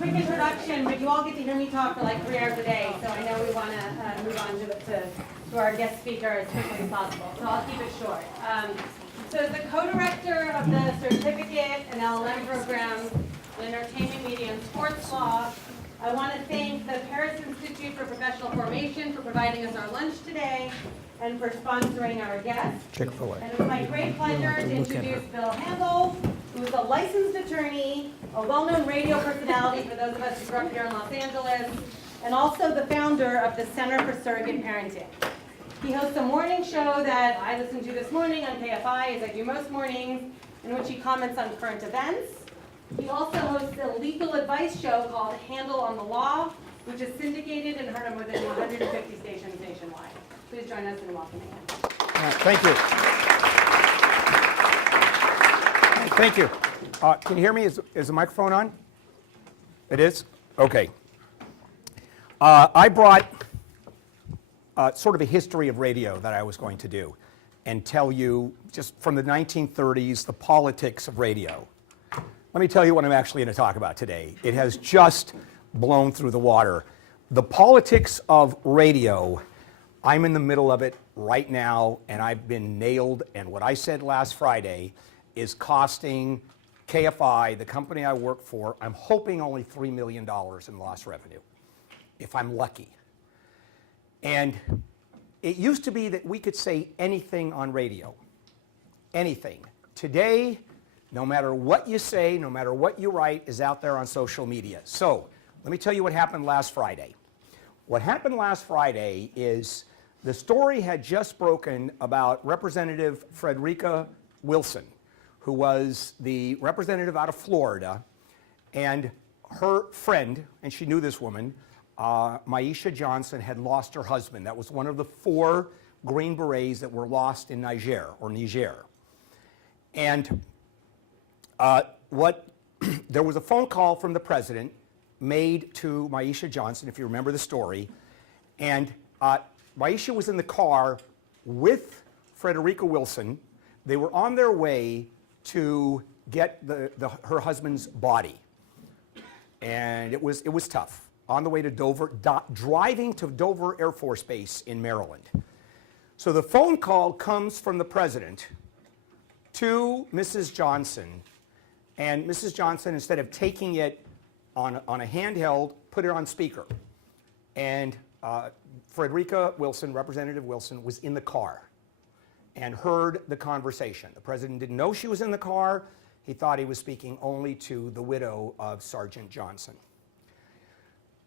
quick introduction, but you all get to hear me talk for like 3 hours a day, so I know we want to move on to our guest speaker as quickly as possible, so I'll keep it short. So as the co-director of the certificate and LLM program in entertainment, media, and sports law, I want to thank the Paris Institute for Professional Formation for providing us our lunch today and for sponsoring our guests. Chick-fil-A. And it's my great pleasure to introduce Bill Handel, who is a licensed attorney, a well-known radio personality for those of us who grew up here in Los Angeles, and also the founder of the Center for Surrogate Parenting. He hosts a morning show that I listened to this morning on KFI, as I do most mornings, in which he comments on current events. He also hosts a legal advice show called Handel on the Law, which is syndicated and heard on more than 150 stations nationwide. Please join us in welcoming him. Thank you. Thank you. Can you hear me? Is the microphone on? It is? Okay. I brought sort of a history of radio that I was going to do and tell you, just from the 1930s, the politics of radio. Let me tell you what I'm actually going to talk about today. It has just blown through the water. The politics of radio, I'm in the middle of it right now, and I've been nailed, and what I said last Friday is costing KFI, the company I work for, I'm hoping only $3 million in lost revenue, if I'm lucky. And it used to be that we could say anything on radio, anything. Today, no matter what you say, no matter what you write, is out there on social media. So, let me tell you what happened last Friday. What happened last Friday is the story had just broken about Representative Frederica Wilson, who was the representative out of Florida, and her friend, and she knew this woman, Maisha Johnson, had lost her husband. That was one of the 4 Green Berets that were lost in Niger. And there was a phone call from the president made to Maisha Johnson, if you remember the story, and Maisha was in the car with Frederica Wilson. They were on their way to get her husband's body, and it was tough. On the way to Dover, driving to Dover Air Force Base in Maryland. So the phone call comes from the president to Mrs. Johnson, and Mrs. Johnson, instead of taking it on a handheld, put it on speaker. And Frederica Wilson, Representative Wilson, was in the car and heard the conversation. The president didn't know she was in the car. He thought he was speaking only to the widow of Sergeant Johnson.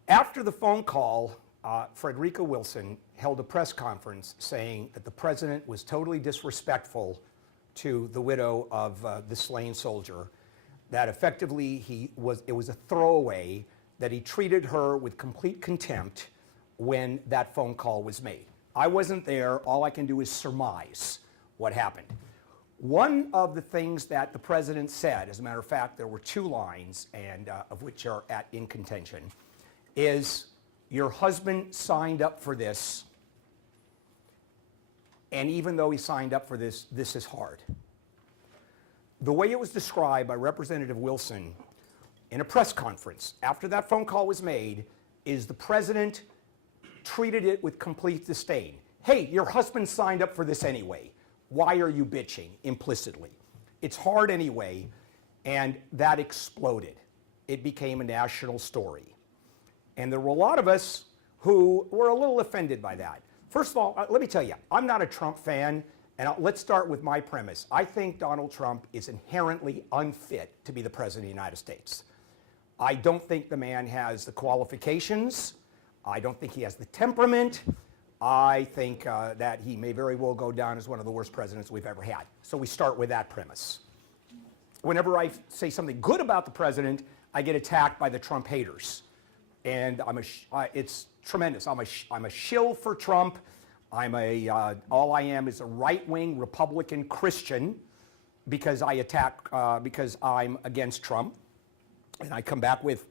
After the phone call, Frederica Wilson held a press conference saying that the president was totally disrespectful to the widow of the slain soldier, that effectively it was a throwaway, that he treated her with complete contempt when that phone call was made. I wasn't there. All I can do is surmise what happened. One of the things that the president said, as a matter of fact, there were 2 lines, and of which are in contention, is, your husband signed up for this, and even though he signed up for this, this is hard. The way it was described by Representative Wilson in a press conference after that phone call was made is the president treated it with complete disdain. Hey, your husband signed up for this anyway. Why are you bitching? Implicitly. It's hard anyway, and that exploded. It became a national story. And there were a lot of us who were a little offended by that. First of all, let me tell you, I'm not a Trump fan, and let's start with my premise. I think Donald Trump is inherently unfit to be the President of the United States. I don't think the man has the qualifications. I don't think he has the temperament. I think that he may very well go down as one of the worst presidents we've ever had. So we start with that premise. Whenever I say something good about the president, I get attacked by the Trump haters. And it's tremendous. I'm a shill for Trump. All I am is a right-wing Republican Christian because because I'm against Trump. And I come back with,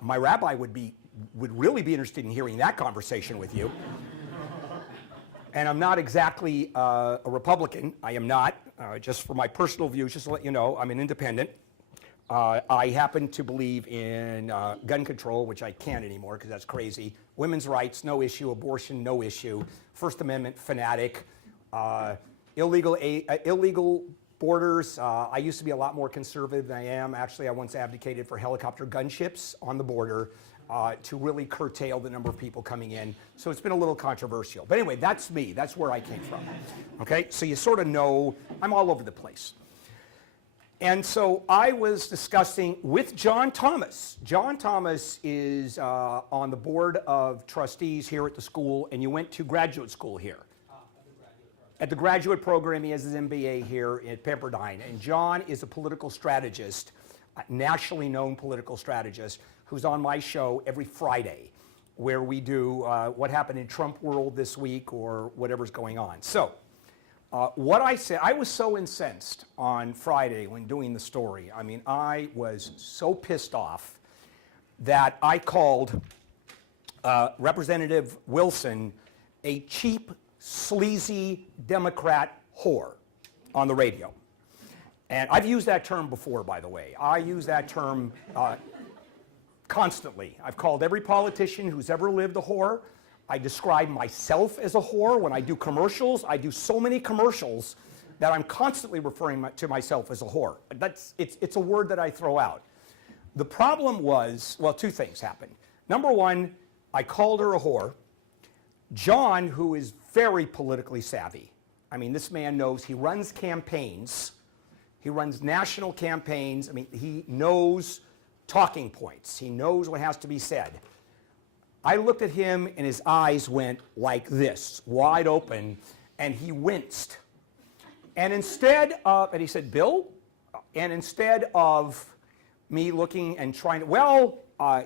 my rabbi would really be interested in hearing that conversation with you. And I'm not exactly a Republican. I am not, just for my personal views, just to let you know, I'm an independent. I happen to believe in gun control, which I can't anymore because that's crazy. Women's rights, no issue. Abortion, no issue. First Amendment, fanatic. Illegal borders. I used to be a lot more conservative than I am. Actually, I once advocated for helicopter gunships on the border to really curtail the number of people coming in. So it's been a little controversial. But anyway, that's me. That's where I came from. Okay, so you sort of know I'm all over the place. And so I was discussing with John Thomas. John Thomas is on the board of trustees here at the school, and you went to graduate school here. At the graduate program, he has his MBA here at Pepperdine. And John is a political strategist, a nationally known political strategist, who's on my show every Friday, where we do what happened in Trump world this week or whatever's going on. So what I said, I was so incensed on Friday when doing the story. I mean, I was so pissed off that I called Representative Wilson a cheap, sleazy Democrat whore on the radio. And I've used that term before, by the way. I use that term constantly. I've called every politician who's ever lived a whore. I describe myself as a whore. When I do commercials, I do so many commercials that I'm constantly referring to myself as a whore. It's a word that I throw out. The problem was, well, two things happened. Number one, I called her a whore. John, who is very politically savvy, I mean, this man knows, he runs campaigns. He runs national campaigns. I mean, he knows talking points. He knows what has to be said. I looked at him and his eyes went like this, wide open, and he winced. And instead of, and he said, Bill, and instead of me looking and trying to, well,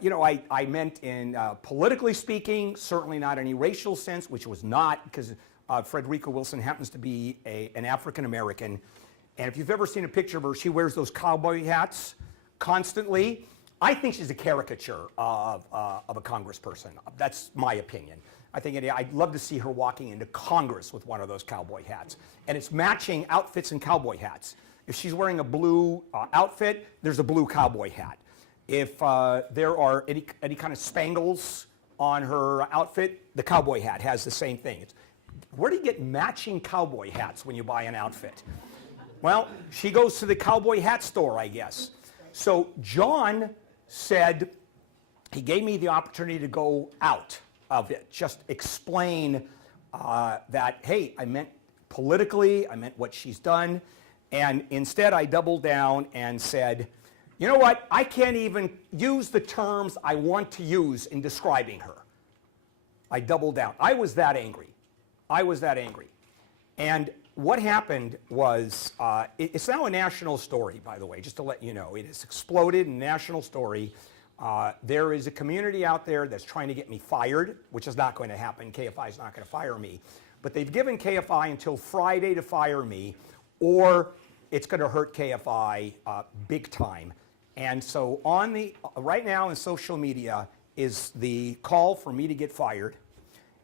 you know, I meant in politically speaking, certainly not any racial sense, which was not, because Frederica Wilson happens to be an African American. And if you've ever seen a picture of her, she wears those cowboy hats constantly. I think she's a caricature of a congressperson. That's my opinion. I think I'd love to see her walking into Congress with one of those cowboy hats. And it's matching outfits and cowboy hats. If she's wearing a blue outfit, there's a blue cowboy hat. If there are any kind of spangles on her outfit, the cowboy hat has the same thing. Where do you get matching cowboy hats when you buy an outfit? Well, she goes to the cowboy hat store, I guess. So John said, he gave me the opportunity to go out of it, just explain that, hey, I meant politically, I meant what she's done, and instead I doubled down and said, you know what, I can't even use the terms I want to use in describing her. I doubled down. I was that angry. I was that angry. And what happened was, it's now a national story, by the way, just to let you know. It has exploded in a national story. There is a community out there that's trying to get me fired, which is not going to happen. KFI is not going to fire me. But they've given KFI until Friday to fire me, or it's going to hurt KFI big time. And so right now in social media is the call for me to get fired,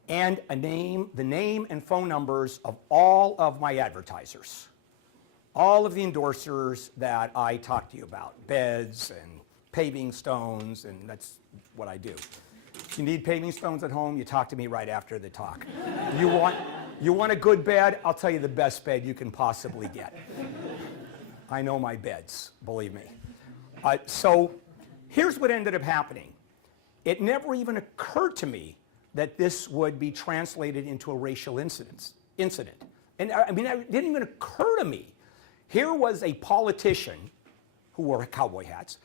and the name and phone numbers of all of my advertisers, all of the endorsers that I talked to you about, beds and paving stones, and that's what I do. If you need paving stones at home, you talk to me right after the talk. You want a good bed? I'll tell you the best bed you can possibly get. I know my beds, believe me. So here's what ended up happening. It never even occurred to me that this would be translated into a racial incident. And I mean, it didn't even occur to me. Here was a politician who wore cowboy hats,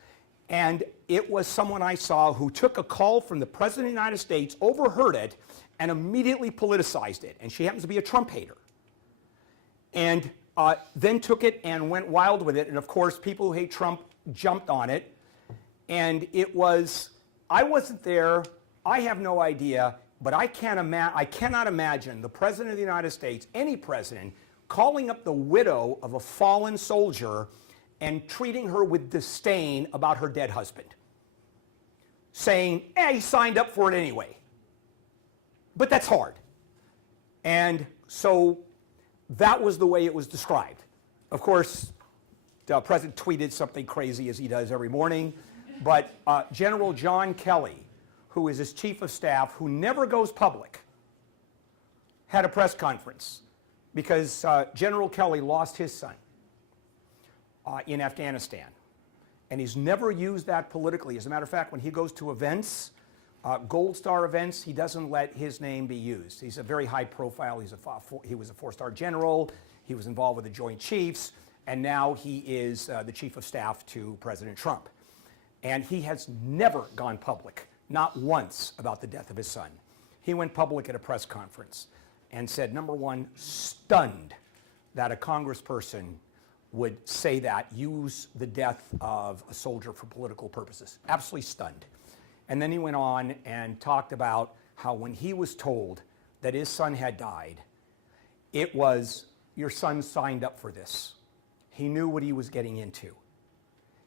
and it was someone I saw who took a call from the President of the United States, overheard it, and immediately politicized it. And she happens to be a Trump hater. And then took it and went wild with it. And of course, people who hate Trump jumped on it. And it was, I wasn't there, I have no idea, but I cannot imagine the President of the United States, any president, calling up the widow of a fallen soldier and treating her with disdain about her dead husband. Saying, he signed up for it anyway. But that's hard. And so that was the way it was described. Of course, the president tweeted something crazy as he does every morning, but General John Kelly, who is his chief of staff, who never goes public, had a press conference because General Kelly lost his son in Afghanistan. And he's never used that politically. As a matter of fact, when he goes to events, Gold Star events, he doesn't let his name be used. He's a very high profile. He was a four-star general. He was involved with the Joint Chiefs. And now he is the chief of staff to President Trump. And he has never gone public, not once, about the death of his son. He went public at a press conference and said, number one, stunned that a congressperson would say that, use the death of a soldier for political purposes. Absolutely stunned. And then he went on and talked about how when he was told that his son had died, it was, your son signed up for this. He knew what he was getting into.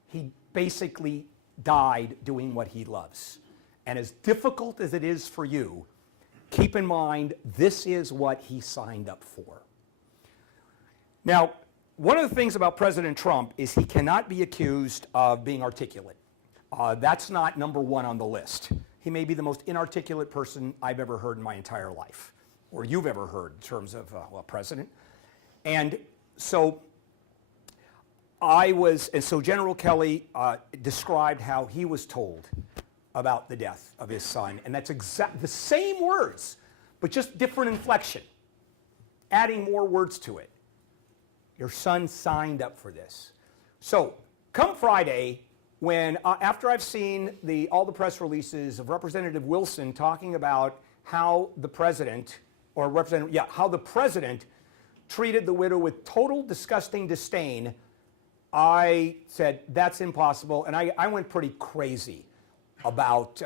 He basically died doing what he loves. And as difficult as it is for you, keep in mind, this is what he signed up for. Now, one of the things about President Trump is he cannot be accused of being articulate. That's not number one on the list. He may be the most inarticulate person I've ever heard in my entire life, or you've ever heard in terms of, president. And so General Kelly described how he was told about the death of his son, and that's the same words, but just different inflection, adding more words to it. Your son signed up for this. So come Friday, when after I've seen all the press releases of Representative Wilson talking about how the president, how the president treated the widow with total disgusting disdain, I said, that's impossible. And I went pretty crazy about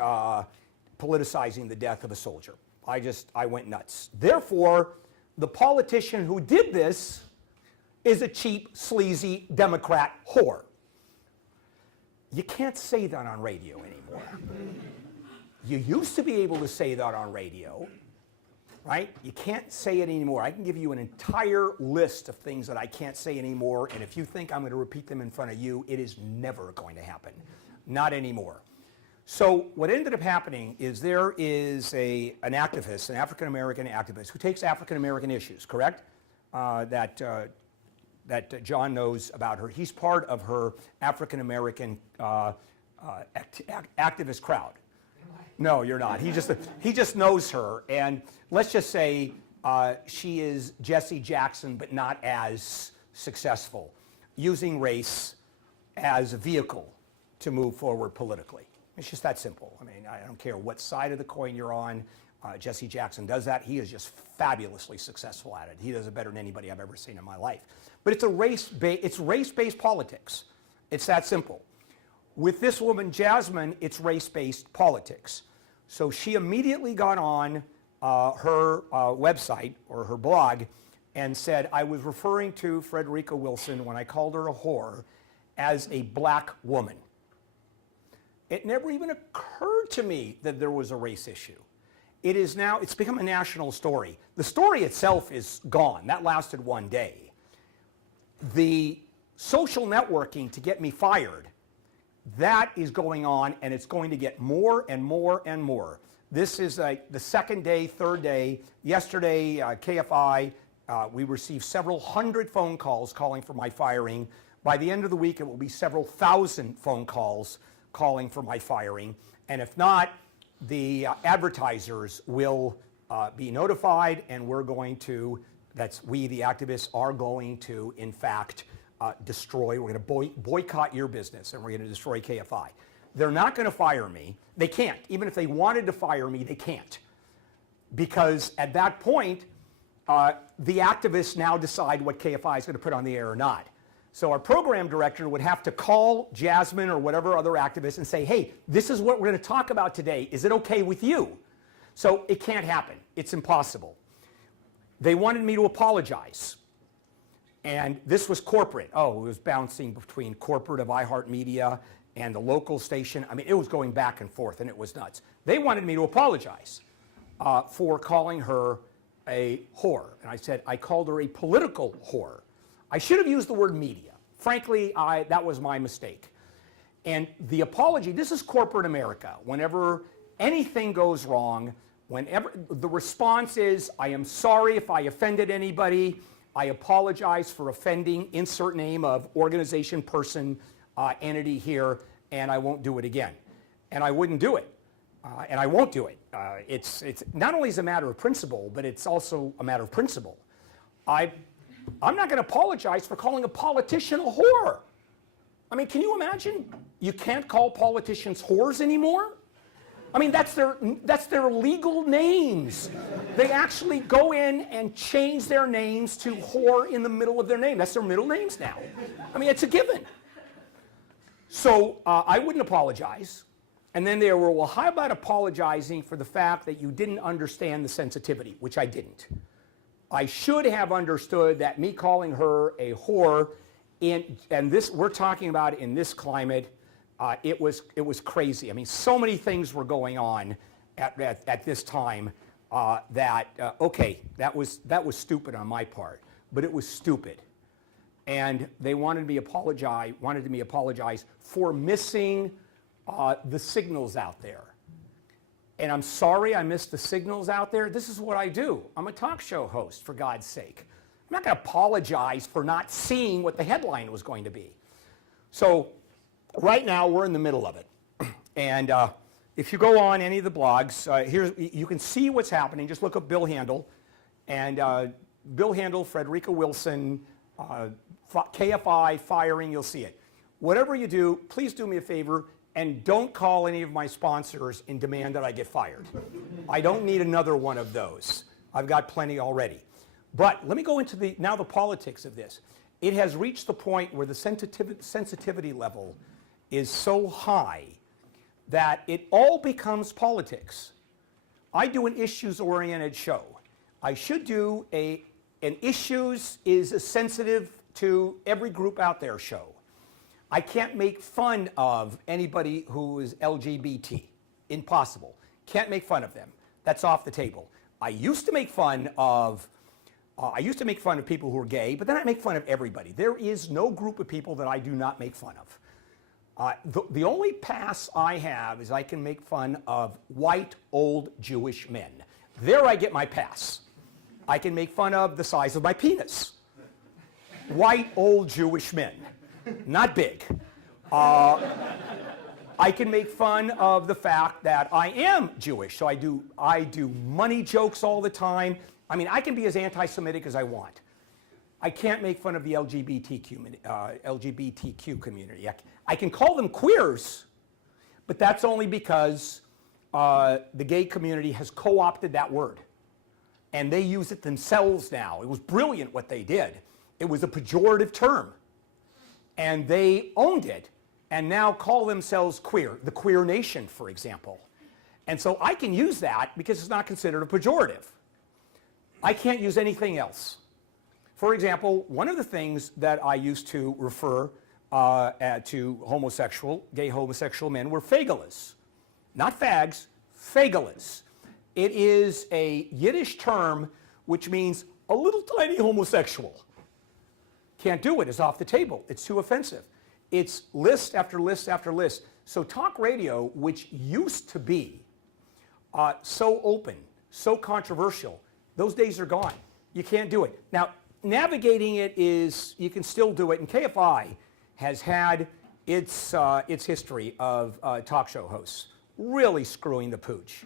politicizing the death of a soldier. I went nuts. Therefore, the politician who did this is a cheap, sleazy Democrat whore. You can't say that on radio anymore. You used to be able to say that on radio, right? You can't say it anymore. I can give you an entire list of things that I can't say anymore, and if you think I'm going to repeat them in front of you, it is never going to happen. Not anymore. So what ended up happening is there is an activist, an African-American activist, who takes African-American issues, correct? That John knows about her. He's part of her African-American activist crowd. No, you're not. He just knows her. And let's just say she is Jesse Jackson, but not as successful, using race as a vehicle to move forward politically. It's just that simple. I mean, I don't care what side of the coin you're on. Jesse Jackson does that. He is just fabulously successful at it. He does it better than anybody I've ever seen in my life. But it's race-based politics. It's that simple. With this woman, Jasmine, it's race-based politics. So she immediately got on her website or her blog and said, I was referring to Frederica Wilson when I called her a whore as a black woman. It never even occurred to me that there was a race issue. It's become a national story. The story itself is gone. That lasted one day. The social networking to get me fired, that is going on, and it's going to get more and more and more. This is the second day, third day. Yesterday, KFI, we received several hundred phone calls calling for my firing. By the end of the week, it will be several thousand phone calls calling for my firing. And if not, the advertisers will be notified, and we're going to, we the activists are going to, in fact, destroy, we're going to boycott your business, and we're going to destroy KFI. They're not going to fire me. They can't. Even if they wanted to fire me, they can't. Because at that point, the activists now decide what KFI is going to put on the air or not. So our program director would have to call Jasmine or whatever other activist and say, hey, this is what we're going to talk about today. Is it okay with you? So it can't happen. It's impossible. They wanted me to apologize. And this was corporate. Oh, it was bouncing between corporate of iHeartMedia and the local station. I mean, it was going back and forth, and it was nuts. They wanted me to apologize for calling her a whore. And I said, I called her a political whore. I should have used the word media. frankly, that was my mistake. And the apology, this is corporate America. Whenever anything goes wrong, whenever the response is, I am sorry if I offended anybody, I apologize for offending, insert name of organization, person, entity here, and I won't do it again. And I wouldn't do it, and I won't do it. It's not only is a matter of principle, but it's also a matter of principle. I'm not going to apologize for calling a politician a whore. I mean, can you imagine? You can't call politicians whores anymore? I mean, that's their legal names. They actually go in and change their names to whore in the middle of their name. That's their middle names now. I mean, it's a given. So I wouldn't apologize. And then they were, well, how about apologizing for the fact that you didn't understand the sensitivity, which I didn't. I should have understood that me calling her a whore, and this we're talking about in this climate, it was crazy. I mean, so many things were going on at this time okay, that was stupid on my part, but it was stupid, and they wanted me to apologize for missing the signals out there. And I'm sorry I missed the signals out there. This is what I do. I'm a talk show host, for God's sake. I'm not going to apologize for not seeing what the headline was going to be. So right now, we're in the middle of it. And if you go on any of the blogs, you can see what's happening. Just look up Bill Handel. And Bill Handel, Frederica Wilson, KFI, firing, you'll see it. Whatever you do, please do me a favor and don't call any of my sponsors and demand that I get fired. I don't need another one of those. I've got plenty already. But let me go into now the politics of this. It has reached the point where the sensitivity level is so high that it all becomes politics. I do an issues-oriented show. I should do an issues is sensitive to every group out there show. I can't make fun of anybody who is LGBT. Impossible. Can't make fun of them. That's off the table. I used to make fun of people who are gay, but then I make fun of everybody. There is no group of people that I do not make fun of. The only pass I have is I can make fun of white, old Jewish men. There I get my pass. I can make fun of the size of my penis. White, old Jewish men. Not big. I can make fun of the fact that I am Jewish, so I do money jokes all the time. I mean, I can be as anti-Semitic as I want. I can't make fun of the LGBTQ community. I can call them queers, but that's only because the gay community has co-opted that word. And they use it themselves now. It was brilliant what they did. It was a pejorative term. And they owned it and now call themselves queer, the queer nation, for example. And so I can use that because it's not considered a pejorative. I can't use anything else. For example, one of the things that I used to refer to gay homosexual men were fagelas. Not fags, fagelas. It is a Yiddish term which means a little tiny homosexual. Can't do it, it's off the table, it's too offensive. It's list after list after list. So talk radio, which used to be so open, so controversial, those days are gone. You can't do it. Now, navigating it is, you can still do it, and KFI has had its history of talk show hosts really screwing the pooch.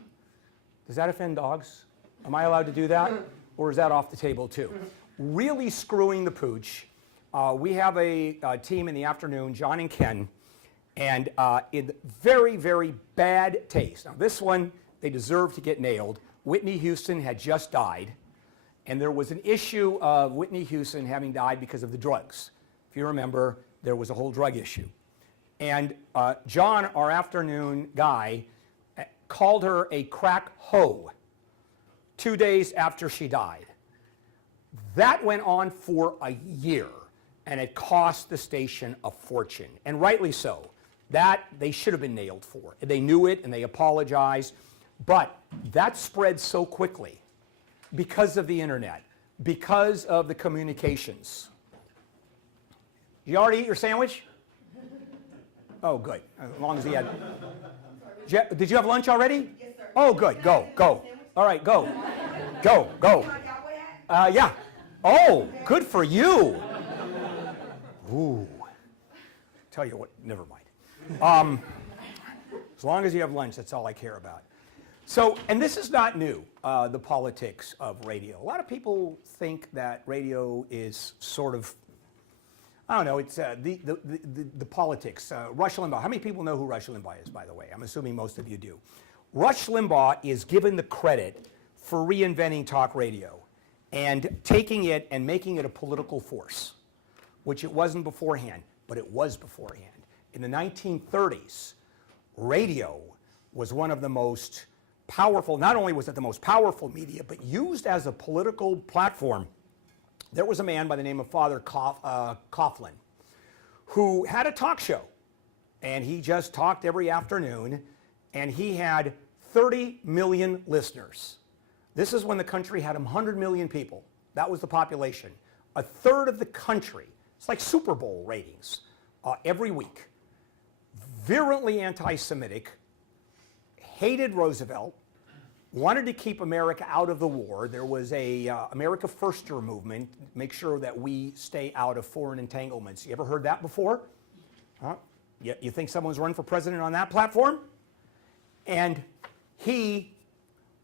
Does that offend dogs? Am I allowed to do that? Or is that off the table too? Really screwing the pooch. We have a team in the afternoon, John and Ken, and in very, very bad taste. Now this one, they deserve to get nailed. Whitney Houston had just died, and there was an issue of Whitney Houston having died because of the drugs. If you remember, there was a whole drug issue. And John, our afternoon guy, called her a crack hoe 2 days after she died. That went on for a year, and it cost the station a fortune, and rightly so. That they should have been nailed for. They knew it, and they apologized, but that spread so quickly because of the internet, because of the communications. You already eat your sandwich? Oh, good. As long as he had. Did you have lunch already? Yes, sir. Oh, good. Go, go. All right, go. Go, go. Yeah. Oh, good for you. Ooh. Tell you what, never mind. As long as you have lunch, that's all I care about. So, and this is not new, the politics of radio. A lot of people think that radio is sort of, I don't know, it's the politics. Rush Limbaugh. How many people know who Rush Limbaugh is, by the way? I'm assuming most of you do. Rush Limbaugh is given the credit for reinventing talk radio and taking it and making it a political force, which it wasn't beforehand, but it was beforehand. In the 1930s, radio was one of the most powerful, not only was it the most powerful media, but used as a political platform. There was a man by the name of Father Coughlin who had a talk show, and he just talked every afternoon, and he had 30 million listeners. This is when the country had 100 million people. That was the population. A third of the country, it's like Super Bowl ratings, every week. Virulently anti-Semitic, hated Roosevelt, wanted to keep America out of the war. There was a America Firster movement, make sure that we stay out of foreign entanglements. You ever heard that before? You think someone's running for president on that platform? And he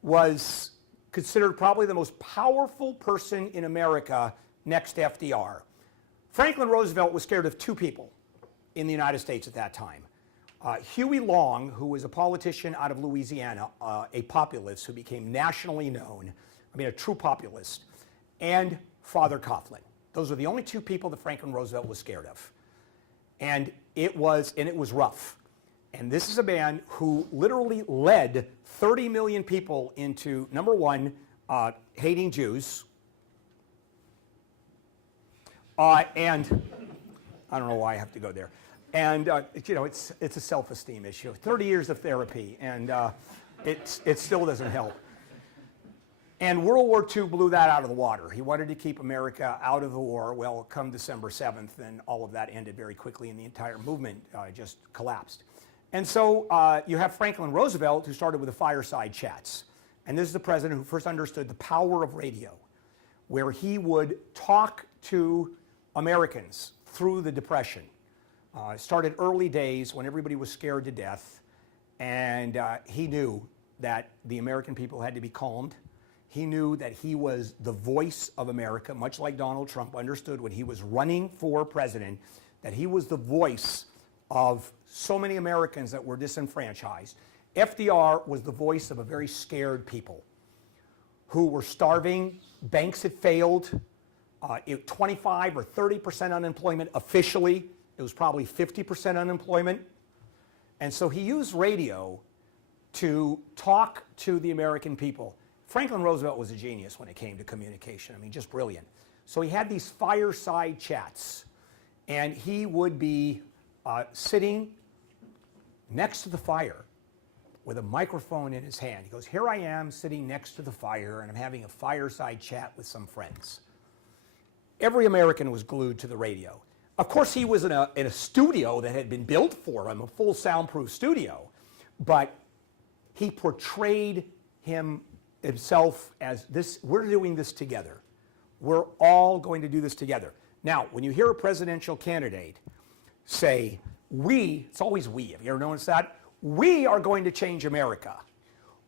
was considered probably the most powerful person in America next to FDR. Franklin Roosevelt was scared of two people in the United States at that time. Huey Long, who was a politician out of Louisiana, a populist who became nationally known, a true populist, and Father Coughlin. Those were the only two people that Franklin Roosevelt was scared of. And it was rough. And this is a man who literally led 30 million people into, number one, hating Jews, and I don't know why I have to go there. And it's a self-esteem issue. 30 years of therapy, and it still doesn't help. And World War II blew that out of the water. He wanted to keep America out of the war. Well, come December 7th, and all of that ended very quickly, and the entire movement just collapsed. And so you have Franklin Roosevelt, who started with the fireside chats. And this is the president who first understood the power of radio, where he would talk to Americans through the Depression. It started early days when everybody was scared to death, and he knew that the American people had to be calmed. He knew that he was the voice of America, much like Donald Trump understood when he was running for president, that he was the voice of so many Americans that were disenfranchised. FDR was the voice of a very scared people who were starving. Banks had failed. 25 or 30% unemployment officially. It was probably 50% unemployment. And so he used radio to talk to the American people. Franklin Roosevelt was a genius when it came to communication. Just brilliant. So he had these fireside chats, and he would be sitting next to the fire with a microphone in his hand. He goes, here I am sitting next to the fire, and I'm having a fireside chat with some friends. Every American was glued to the radio. Of course, he was in a studio that had been built for him, a full soundproof studio, but he portrayed himself as this, we're doing this together. We're all going to do this together. Now, when you hear a presidential candidate say, it's always we, have you ever noticed that? We are going to change America.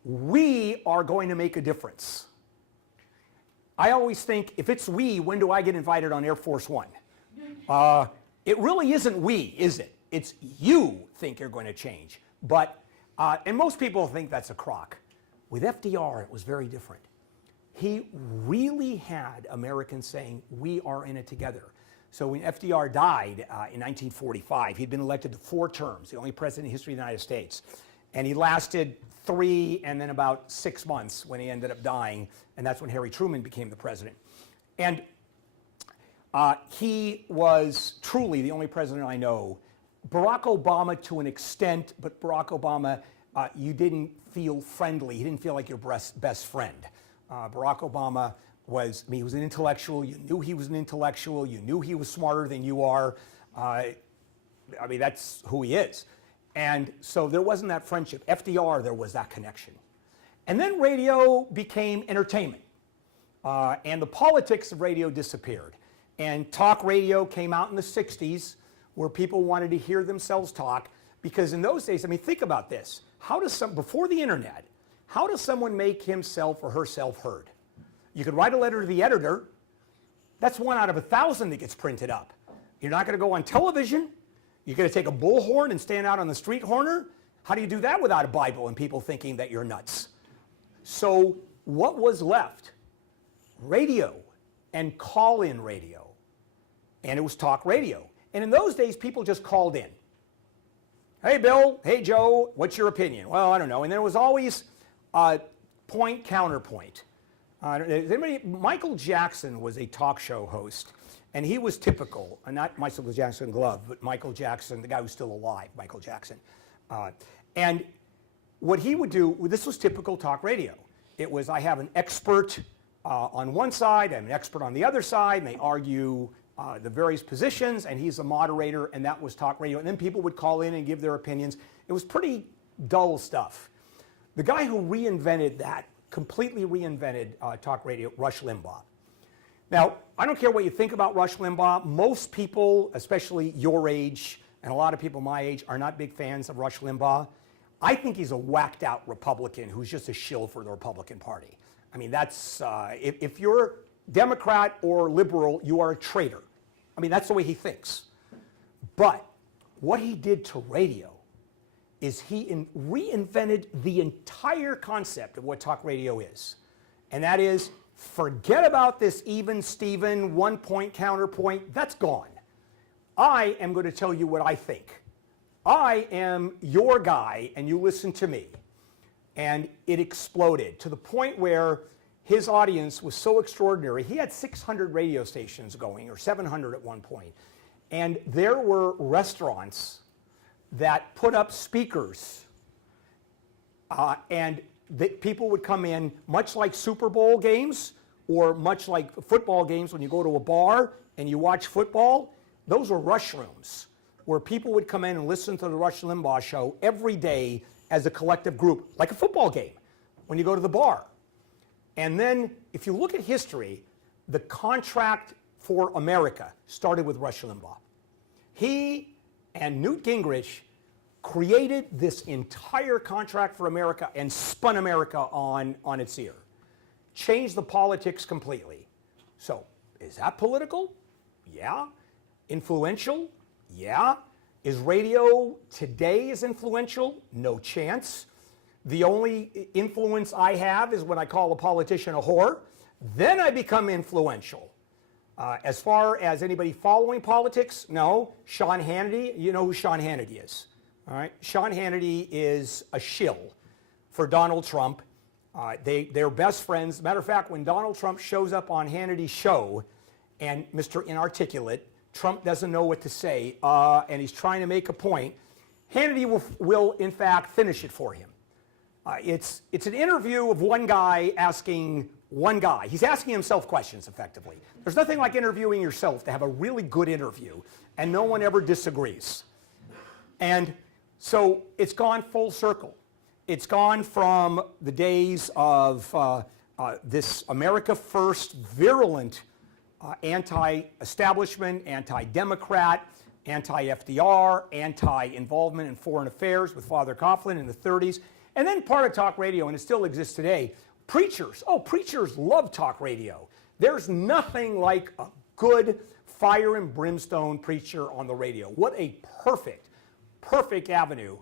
We are going to make a difference. I always think, if it's we, when do I get invited on Air Force One? It really isn't we, is it? It's you think you're going to change. But, and most people think that's a crock. With FDR, it was very different. He really had Americans saying, we are in it together. So when FDR died in 1945, he'd been elected to 4 terms, the only president in the history of the United States. And he lasted 3 and then about 6 months when he ended up dying, and that's when Harry Truman became the president. And he was truly the only president I know. Barack Obama to an extent, but Barack Obama, you didn't feel friendly. He didn't feel like your best friend. Barack Obama he was an intellectual. You knew he was an intellectual. You knew he was smarter than you are. I mean, that's who he is. And so there wasn't that friendship. FDR, there was that connection. And then radio became entertainment. And the politics of radio disappeared. And talk radio came out in the 60s, where people wanted to hear themselves talk. Because in those days, I mean, think about this. Before the internet, how does someone make himself or herself heard? You could write a letter to the editor. That's 1 out of 1,000 that gets printed up. You're not going to go on television. You're going to take a bullhorn and stand out on the street corner. How do you do that without a Bible and people thinking that you're nuts? So what was left? Radio and call-in radio. And it was talk radio. And in those days, people just called in. Hey, Bill. Hey, Joe. What's your opinion? Well, I don't know. And there was always point, counterpoint. Michael Jackson was a talk show host, and he was typical. Not Michael Jackson Glove, but Michael Jackson, the guy who's still alive, Michael Jackson. And what he would do, this was typical talk radio. It was, I have an expert on one side, I have an expert on the other side, and they argue the various positions, and he's a moderator, and that was talk radio. And then people would call in and give their opinions. It was pretty dull stuff. The guy who reinvented that, completely reinvented talk radio, Rush Limbaugh. Now, I don't care what you think about Rush Limbaugh. Most people, especially your age, and a lot of people my age, are not big fans of Rush Limbaugh. I think he's a whacked out Republican who's just a shill for the Republican Party. I mean, that's, if you're Democrat or liberal, you are a traitor. I mean, that's the way he thinks. But what he did to radio is he reinvented the entire concept of what talk radio is. And that is, forget about this even Steven, 1 point, counterpoint, that's gone. I am going to tell you what I think. I am your guy, and you listen to me. And it exploded to the point where his audience was so extraordinary. He had 600 radio stations going, or 700 at one point. And there were restaurants that put up speakers, and people would come in, much like Super Bowl games, or much like football games when you go to a bar and you watch football. Those were Rush rooms, where people would come in and listen to the Rush Limbaugh show every day as a collective group, like a football game, when you go to the bar. And then, if you look at history, the contract for America started with Rush Limbaugh. He and Newt Gingrich created this entire contract for America and spun America on its ear. Changed the politics completely. So, is that political? Yeah. Influential? Yeah. Is radio today as influential? No chance. The only influence I have is when I call a politician a whore. Then I become influential. As far as anybody following politics, no. Sean Hannity, you know who Sean Hannity is. All right? Sean Hannity is a shill for Donald Trump. They're best friends. Matter of fact, when Donald Trump shows up on Hannity's show and Mr. Inarticulate, Trump doesn't know what to say, and he's trying to make a point, Hannity will in fact finish it for him. It's an interview of one guy asking one guy. He's asking himself questions, effectively. There's nothing like interviewing yourself to have a really good interview, and no one ever disagrees. And so it's gone full circle. It's gone from the days of this America First virulent anti-establishment, anti-Democrat, anti-FDR, anti-involvement in foreign affairs with Father Coughlin in the 30s, and then part of talk radio, and it still exists today. Preachers, preachers love talk radio. There's nothing like a good fire and brimstone preacher on the radio. What a perfect avenue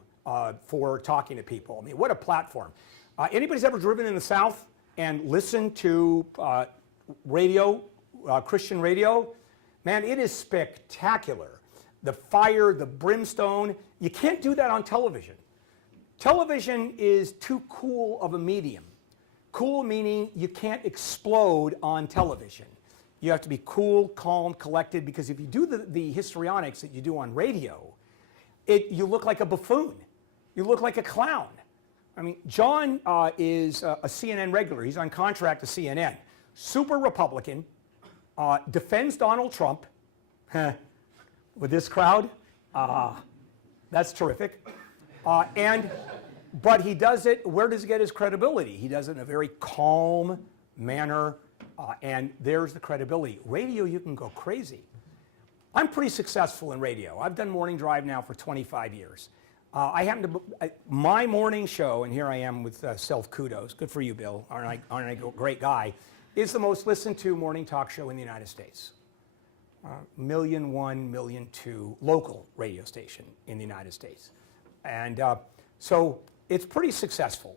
for talking to people. I mean, what a platform. Anybody's ever driven in the South and listened to radio, Christian radio? Man, it is spectacular. The fire, the brimstone, you can't do that on television. Television is too cool of a medium. Cool meaning you can't explode on television. You have to be cool, calm, collected, because if you do the histrionics that you do on radio, you look like a buffoon. You look like a clown. I mean, John is a CNN regular. He's on contract to CNN. Super Republican, defends Donald Trump. with this crowd. That's terrific. But he does it, where does he get his credibility? He does it in a very calm manner, and there's the credibility. Radio, you can go crazy. I'm pretty successful in radio. I've done Morning Drive now for 25 years. My morning show, and here I am with self-kudos, good for you, Bill, aren't I a great guy, is the most listened to morning talk show in the United States. 1,000,001, 1,000,002 local radio station in the United States. And so it's pretty successful.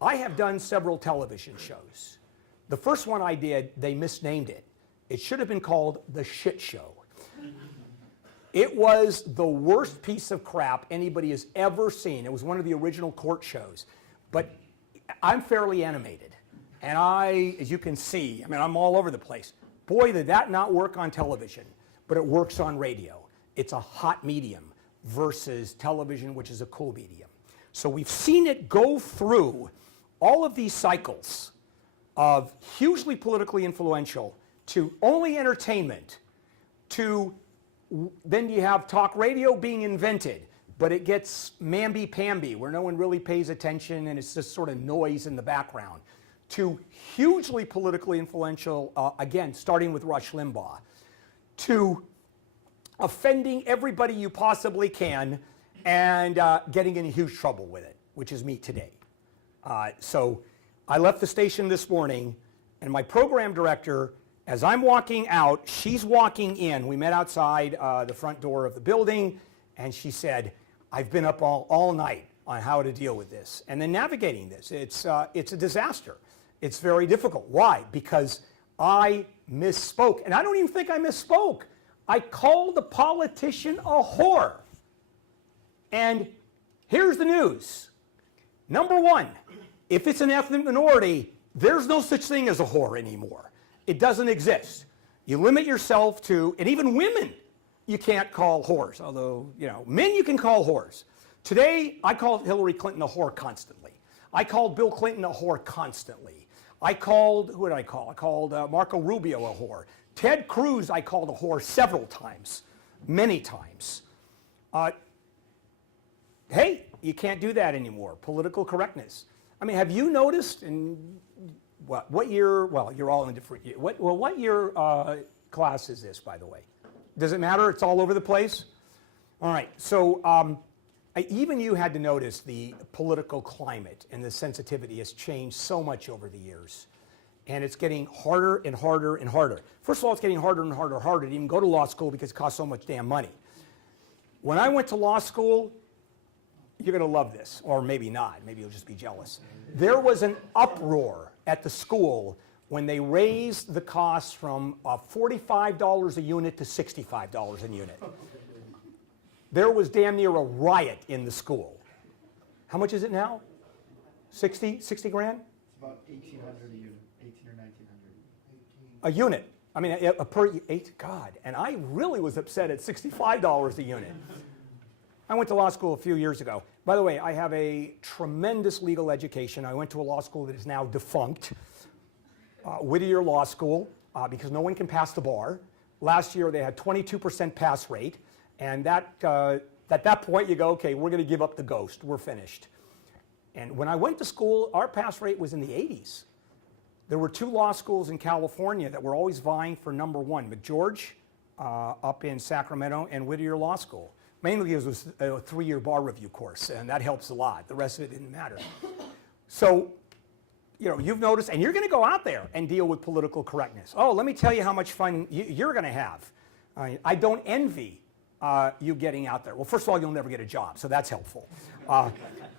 I have done several television shows. The first one I did, they misnamed it. It should have been called The Shit Show. It was the worst piece of crap anybody has ever seen. It was one of the original court shows. But I'm fairly animated. And as you can see, I'm all over the place. Boy, did that not work on television, but it works on radio. It's a hot medium versus television, which is a cool medium. So we've seen it go through all of these cycles of hugely politically influential to only entertainment to then you have talk radio being invented, but it gets mamby-pamby, where no one really pays attention and it's just sort of noise in the background, to hugely politically influential, again, starting with Rush Limbaugh, to offending everybody you possibly can and getting in huge trouble with it, which is me today. So I left the station this morning, and my program director, as I'm walking out, she's walking in. We met outside the front door of the building, and she said, I've been up all night on how to deal with this. And then navigating this, it's a disaster. It's very difficult. Why? Because I misspoke. And I don't even think I misspoke. I called the politician a whore. And here's the news. Number one, if it's an ethnic minority, there's no such thing as a whore anymore. It doesn't exist. You limit yourself to, and even women you can't call whores, although, men you can call whores. Today, I called Hillary Clinton a whore constantly. I called Bill Clinton a whore constantly. Who did I call? I called Marco Rubio a whore. Ted Cruz I called a whore several times, many times. Hey, you can't do that anymore. Political correctness. Have you noticed, what year, you're all in a different year. What year class is this, by the way? Does it matter? It's all over the place? All right, so even you had to notice the political climate and the sensitivity has changed so much over the years. And it's getting harder and harder and harder. First of all, it's getting harder and harder to even go to law school because it costs so much damn money. When I went to law school, you're going to love this, or maybe not. Maybe you'll just be jealous. There was an uproar at the school when they raised the costs from $45 a unit to $65 a unit. There was damn near a riot in the school. How much is it now? 60 grand? It's about $1,800 a unit, $1,800 or $1,900. A unit. God. And I really was upset at $65 a unit. I went to law school a few years ago. By the way, I have a tremendous legal education. I went to a law school that is now defunct, Whittier Law School, because no one can pass the bar. Last year, they had 22% pass rate. And at that point, you go, okay, we're going to give up the ghost. We're finished. And when I went to school, our pass rate was in the 80s. There were two law schools in California that were always vying for number one, McGeorge up in Sacramento and Whittier Law School. Mainly because it was a 3-year bar review course, and that helps a lot. The rest of it didn't matter. So, you've noticed, and you're going to go out there and deal with political correctness. Oh, let me tell you how much fun you're going to have. I don't envy you getting out there. Well, first of all, you'll never get a job, so that's helpful.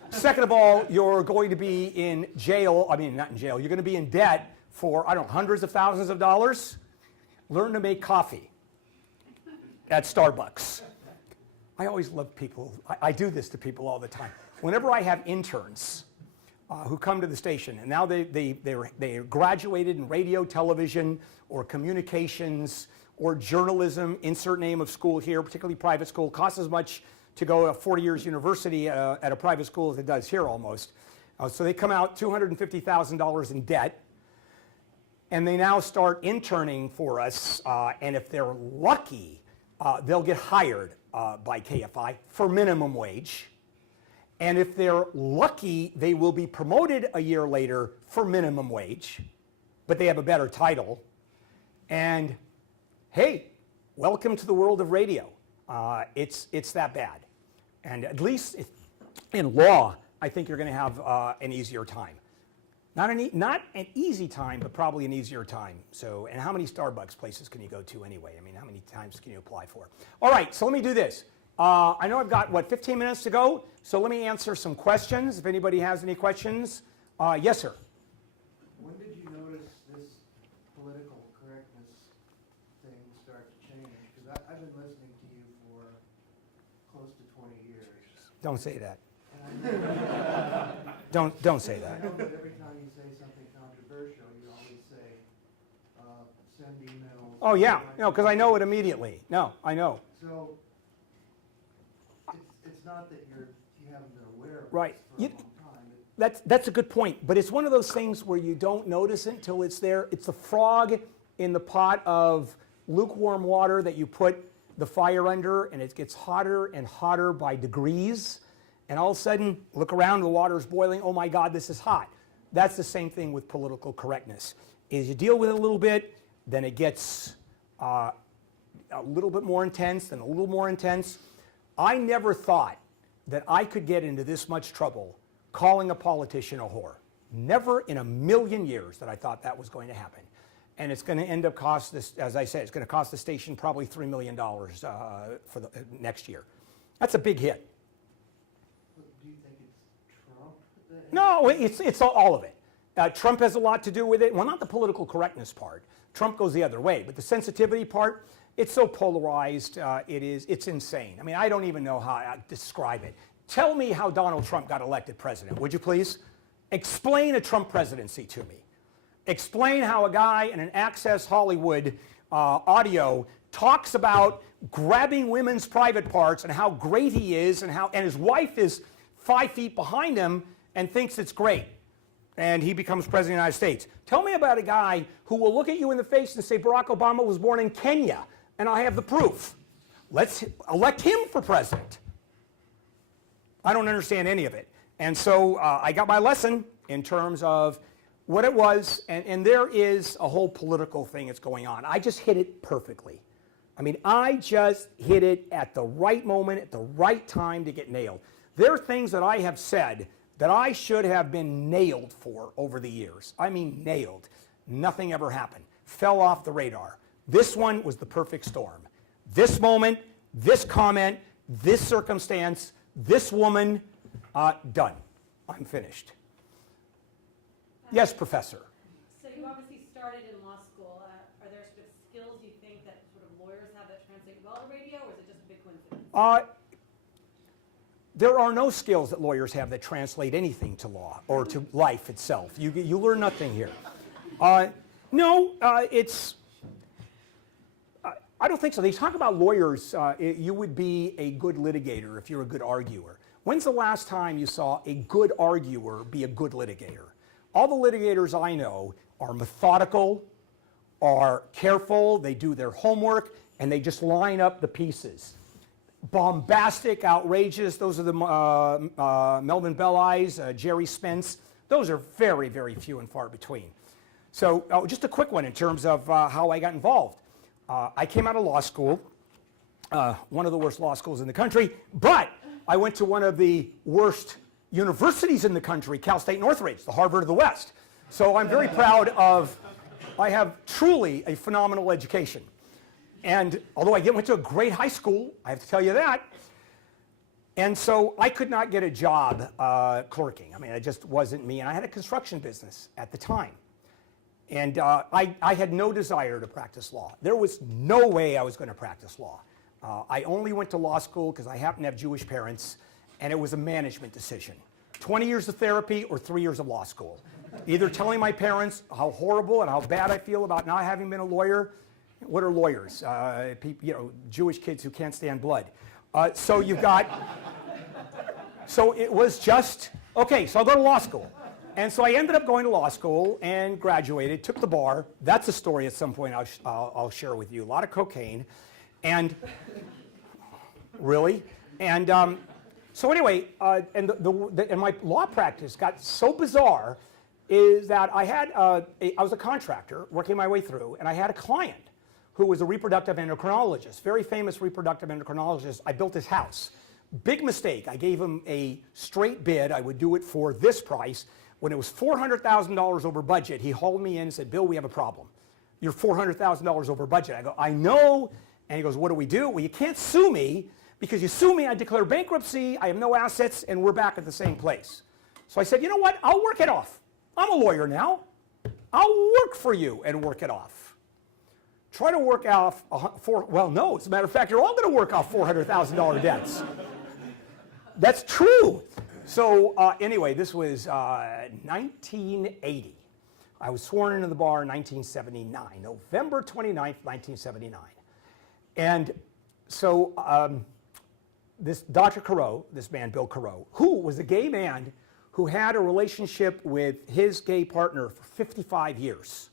Second of all, you're going to be in jail. Not in jail. You're going to be in debt for, hundreds of thousands of dollars. Learn to make coffee at Starbucks. I always love people. I do this to people all the time. Whenever I have interns who come to the station, and now they graduated in radio, television, or communications, or journalism, insert name of school here, particularly private school, costs as much to go to 40 years university at a private school as it does here almost. So they come out $250,000 in debt, and they now start interning for us, and if they're lucky, they'll get hired by KFI for minimum wage. And if they're lucky, they will be promoted a year later for minimum wage, but they have a better title. And hey, welcome to the world of radio. It's that bad. And at least in law, I think you're going to have an easier time. Not an easy time, but probably an easier time. So, and how many Starbucks places can you go to anyway? I mean, how many times can you apply for? All right, so let me do this. I know I've got, 15 minutes to go, so let me answer some questions. If anybody has any questions. Yes, sir. When did you notice this political correctness thing start to change? Because I've been listening to you for close to 20 years. Don't say that. And I Don't say I that. know that every time you say something controversial, you always say, send emails. Oh, yeah. No, because I know it immediately. No, I know. So it's not that you haven't been aware of Right. this for a long time. That's a good point, but it's one of those things where you don't notice it until it's there. It's the frog in the pot of lukewarm water that you put the fire under, and it gets hotter and hotter by degrees, and all of a sudden, look around, the water's boiling, oh my God, this is hot. That's the same thing with political correctness. As you deal with it a little bit, then it gets a little bit more intense, and a little more intense. I never thought that I could get into this much trouble calling a politician a whore. Never in a million years that I thought that was going to happen. And it's going to end up cost this, as I said, it's going to cost the station probably $3 million for the next year. That's a big hit. But do you think it's Trump that No, it's all of it. Trump has a lot to do with it. Well, not the political correctness part. Trump goes the other way, but the sensitivity part, it's so polarized, it's insane. I mean, I don't even know how to describe it. Tell me how Donald Trump got elected president, would you please? Explain a Trump presidency to me. Explain how a guy in an Access Hollywood audio talks about grabbing women's private parts and how great he is, and his wife is 5 feet behind him and thinks it's great. And he becomes president of the United States. Tell me about a guy who will look at you in the face and say Barack Obama was born in Kenya, and I have the proof. Let's elect him for president. I don't understand any of it. And so I got my lesson in terms of what it was, and there is a whole political thing that's going on. I just hit it perfectly. I mean, I just hit it at the right moment, at the right time to get nailed. There are things that I have said that I should have been nailed for over the years. I mean, nailed. Nothing ever happened. Fell off the radar. This one was the perfect storm. This moment, this comment, this circumstance, this woman, done. I'm finished. Yes, Professor. So you obviously started in law school. Are there sort of skills you think that sort of lawyers have that translate well to radio, or is it just a big coincidence? There are no skills that lawyers have that translate anything to law or to life itself. You learn nothing here. No, I don't think so. They talk about lawyers, you would be a good litigator if you're a good arguer. When's the last time you saw a good arguer be a good litigator? All the litigators I know are methodical, are careful, they do their homework, and they just line up the pieces. Bombastic, outrageous, those are the Melvin Bellis, Jerry Spence. Those are very, very few and far between. So just a quick one in terms of how I got involved. I came out of law school, one of the worst law schools in the country, but I went to one of the worst universities in the country, Cal State Northridge, the Harvard of the West. So I'm very proud of, I have truly a phenomenal education. And although I went to a great high school, I have to tell you that, and so I could not get a job clerking. I mean, it just wasn't me, and I had a construction business at the time. And I had no desire to practice law. There was no way I was going to practice law. I only went to law school because I happen to have Jewish parents, and it was a management decision. 20 years of therapy or 3 years of law school. Either telling my parents how horrible and how bad I feel about not having been a lawyer. What are lawyers? Jewish kids who can't stand blood. So you've got, so it was just, okay, so I'll go to law school. And so I ended up going to law school and graduated, took the bar. That's a story at some point I'll share with you. A lot of cocaine. And really? And so anyway, and my law practice got so bizarre is that I was a contractor working my way through, and I had a client who was a reproductive endocrinologist, very famous reproductive endocrinologist. I built his house. Big mistake. I gave him a straight bid. I would do it for this price. When it was $400,000 over budget, he hauled me in and said, Bill, we have a problem. You're $400,000 over budget. I go, I know. And he goes, what do we do? Well, you can't sue me, because you sue me, I declare bankruptcy, I have no assets, and we're back at the same place. So I said, you know what? I'll work it off. I'm a lawyer now. I'll work for you and work it off. Try to work off, well, no, as a matter of fact, you're all going to work off $400,000 debts. That's true. So anyway, this was 1980. I was sworn into the bar in 1979, November 29th, 1979. And so this Dr. Carreau, this man, Bill Carreau, who was a gay man who had a relationship with his gay partner for 55 years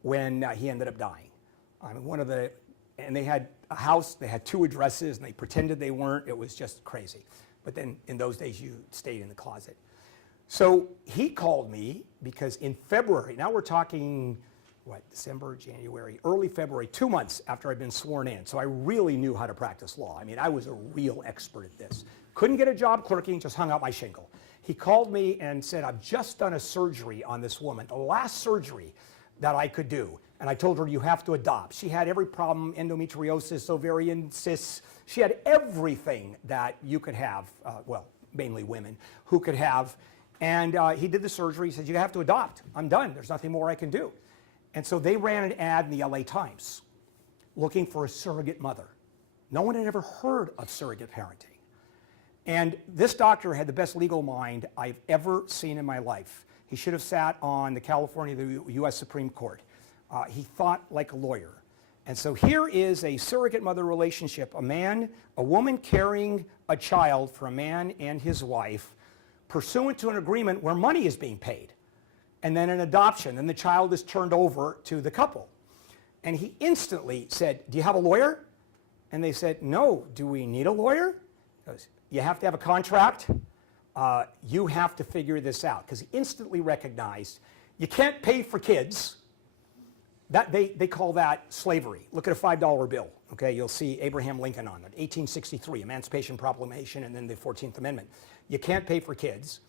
when he ended up dying. I mean, and they had a house, they had 2 addresses, and they pretended they weren't. It was just crazy. But then in those days, you stayed in the closet. So he called me because in February, now we're talking, what, December, January, early February, 2 months after I'd been sworn in. So I really knew how to practice law. I mean, I was a real expert at this. Couldn't get a job clerking, just hung out my shingle. He called me and said, I've just done a surgery on this woman, the last surgery that I could do. And I told her, you have to adopt. She had every problem, endometriosis, ovarian cysts. She had everything that you could have, well, mainly women, who could have. And he did the surgery. He said, you have to adopt. I'm done. There's nothing more I can do. And so they ran an ad in the LA Times looking for a surrogate mother. No one had ever heard of surrogate parenting. And this doctor had the best legal mind I've ever seen in my life. He should have sat on the U.S. Supreme Court. He thought like a lawyer. And so here is a surrogate mother relationship, a woman carrying a child for a man and his wife, pursuant to an agreement where money is being paid. And then an adoption, and the child is turned over to the couple. And he instantly said, do you have a lawyer? And they said, no. Do we need a lawyer? He goes, you have to have a contract. You have to figure this out. Because he instantly recognized you can't pay for kids. That they call that slavery. Look at a $5 bill. Okay, you'll see Abraham Lincoln on it. 1863, Emancipation Proclamation, and then the 14th Amendment. You can't pay for kids.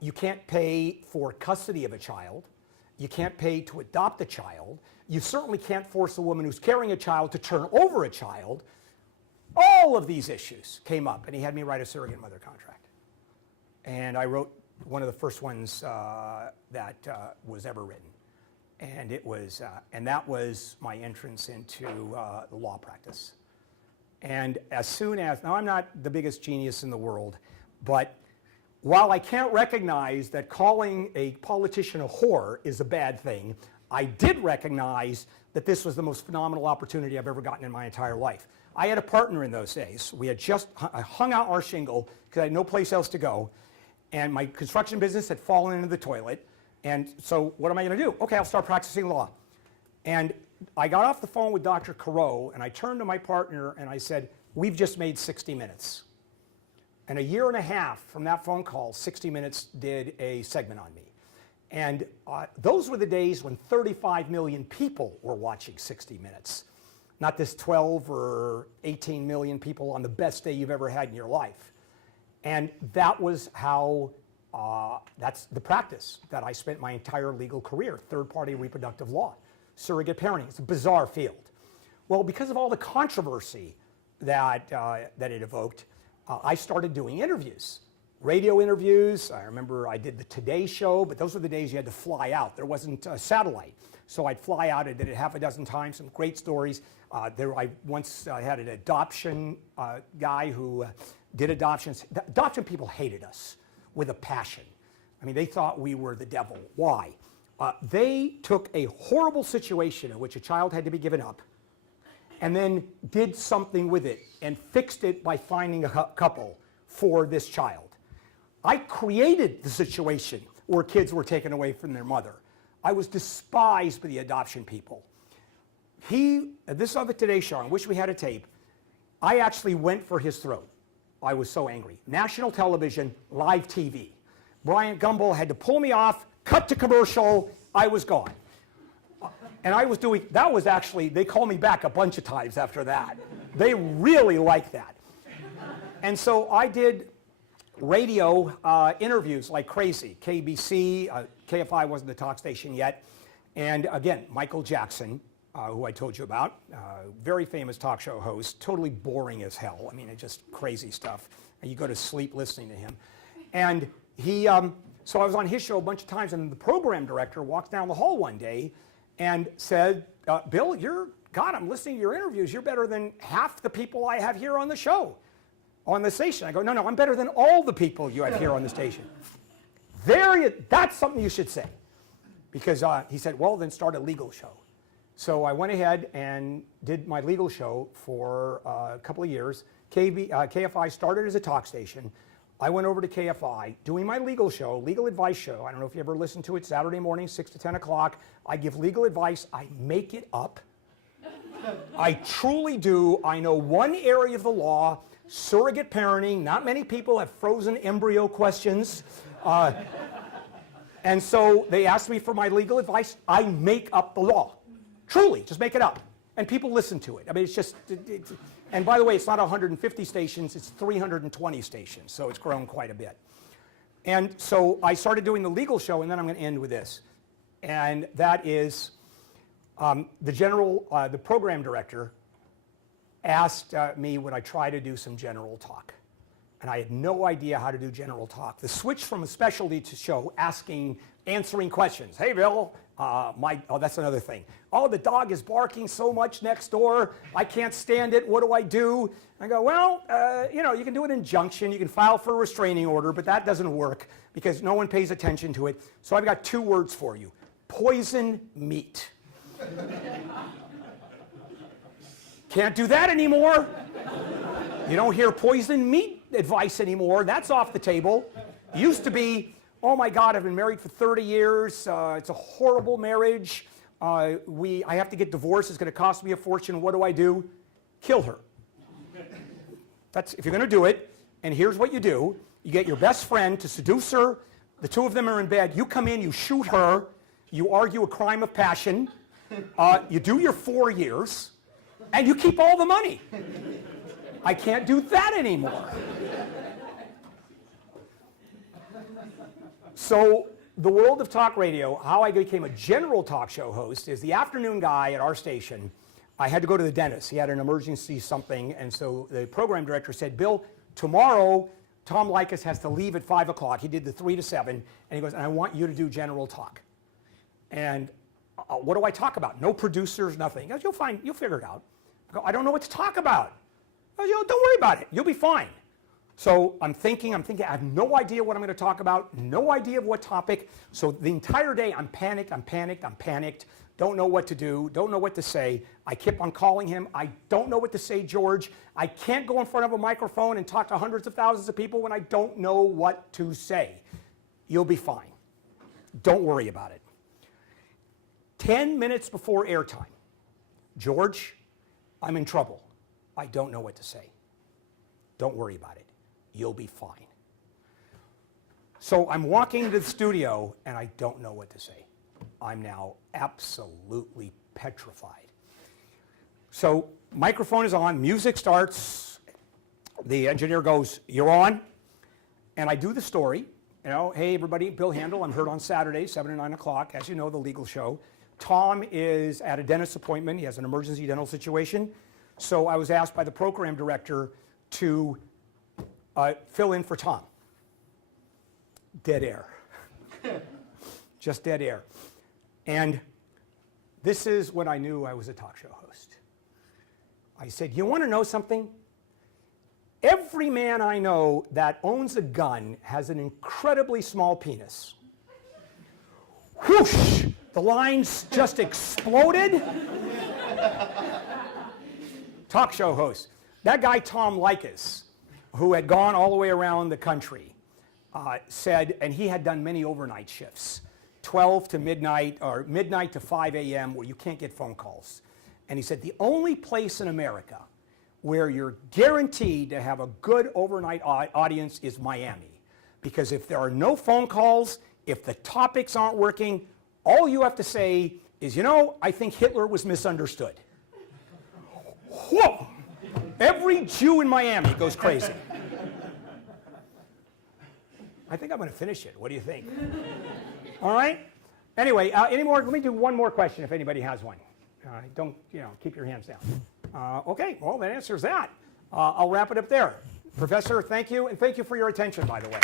You can't pay for custody of a child. You can't pay to adopt a child. You certainly can't force a woman who's carrying a child to turn over a child. All of these issues came up, and he had me write a surrogate mother contract. And I wrote one of the first ones that was ever written. And it was, and that was my entrance into the law practice. And as soon as, now I'm not the biggest genius in the world, but while I can't recognize that calling a politician a whore is a bad thing, I did recognize that this was the most phenomenal opportunity I've ever gotten in my entire life. I had a partner in those days. We had just hung out our shingle because I had no place else to go. And my construction business had fallen into the toilet. And so what am I going to do? Okay, I'll start practicing law. And I got off the phone with Dr. Carreau, and I turned to my partner and I said, we've just made 60 Minutes. And a year and a half from that phone call, 60 Minutes did a segment on me. And those were the days when 35 million people were watching 60 Minutes. Not this 12 or 18 million people on the best day you've ever had in your life. And that was how, that's the practice that I spent my entire legal career, third-party reproductive law, surrogate parenting. It's a bizarre field. Well, because of all the controversy that it evoked, I started doing interviews, radio interviews. I remember I did the Today Show, but those were the days you had to fly out. There wasn't a satellite. So I'd fly out. I did it half a dozen times, some great stories. I once had an adoption guy who did adoptions. Adoption people hated us with a passion. I mean, they thought we were the devil. Why? They took a horrible situation in which a child had to be given up and then did something with it and fixed it by finding a couple for this child. I created the situation where kids were taken away from their mother. I was despised by the adoption people. This is on the Today Show, I wish we had a tape. I actually went for his throat. I was so angry. National television, live TV. Bryant Gumbel had to pull me off, cut to commercial, I was gone. And I was doing, that was actually, they called me back a bunch of times after that. They really liked that. And so I did radio interviews like crazy. KBC, KFI wasn't the talk station yet. And again, Michael Jackson, who I told you about, very famous talk show host, totally boring as hell. I mean, it's just crazy stuff. And you go to sleep listening to him. And he, so I was on his show a bunch of times, and the program director walks down the hall one day and said, Bill, God, I'm listening to your interviews. You're better than half the people I have here on the show, on the station. I go, no, I'm better than all the people you have here on the station. That's something you should say. Because he said, well, then start a legal show. So I went ahead and did my legal show for a couple of years. KFI started as a talk station. I went over to KFI doing my legal show, legal advice show. I don't know if you ever listened to it, Saturday morning, 6 to 10 o'clock. I give legal advice. I make it up. I truly do. I know one area of the law, surrogate parenting. Not many people have frozen embryo questions. And so they asked me for my legal advice. I make up the law. Truly, just make it up. And people listen to it. I mean, it's just, and by the way, it's not 150 stations, it's 320 stations, so it's grown quite a bit. And so I started doing the legal show, and then I'm going to end with this. And that is, the program director asked me would I try to do some general talk. And I had no idea how to do general talk. The switch from a specialty to show answering questions. Hey, Bill, oh, that's another thing. Oh, the dog is barking so much next door. I can't stand it. What do I do? I go, well, you can do an injunction. You can file for a restraining order, but that doesn't work because no one pays attention to it. So I've got 2 words for you. Poison meat. Can't do that anymore. You don't hear poison meat advice anymore. That's off the table. It used to be, oh my God, I've been married for 30 years. It's a horrible marriage. I have to get divorced. It's going to cost me a fortune. What do? Kill her. That's if you're going to do it. And here's what you do. You get your best friend to seduce her. The 2 of them are in bed. You come in, you shoot her. You argue a crime of passion. You do your 4 years. And you keep all the money. I can't do that anymore. So the world of talk radio, how I became a general talk show host is the afternoon guy at our station. I had to go to the dentist. He had an emergency something, and so the program director said, Bill, tomorrow Tom Likas has to leave at 5 o'clock. He did the 3 to 7, and he goes, and I want you to do general talk. And what do I talk about? No producers, nothing. He goes, you'll figure it out. I go, I don't know what to talk about. I go, don't worry about it. You'll be fine. So I'm thinking, I have no idea what I'm going to talk about, no idea of what topic. So the entire day I'm panicked. Don't know what to do, don't know what to say. I keep on calling him. I don't know what to say, George. I can't go in front of a microphone and talk to hundreds of thousands of people when I don't know what to say. You'll be fine. Don't worry about it. 10 minutes before airtime, George, I'm in trouble. I don't know what to say. Don't worry about it. You'll be fine. So I'm walking into the studio and I don't know what to say. I'm now absolutely petrified. So microphone is on, music starts, the engineer goes, you're on, and I do the story. Hey everybody, Bill Handel, I'm heard on Saturday, 7 to 9 o'clock, as you know, the legal show. Tom is at a dentist appointment, he has an emergency dental situation. So I was asked by the program director to fill in for Tom. Dead air. Just dead air. And this is when I knew I was a talk show host. I said, you want to know something? Every man I know that owns a gun has an incredibly small penis. Whoosh! The lines just exploded. Talk show host. That guy, Tom Likas, who had gone all the way around the country, said, and he had done many overnight shifts, 12 to midnight, or midnight to 5 a.m., where you can't get phone calls. And he said, the only place in America where you're guaranteed to have a good overnight audience is Miami. Because if there are no phone calls, if the topics aren't working, all you have to say is, you know, I think Hitler was misunderstood. Whoa! Every Jew in Miami goes crazy. I think I'm going to finish it. What do you think? All right? Anyway, any more? Let me do one more question if anybody has one. Don't, keep your hands down. Okay, well, that answers that. I'll wrap it up there. Professor, thank you, and thank you for your attention, by the way.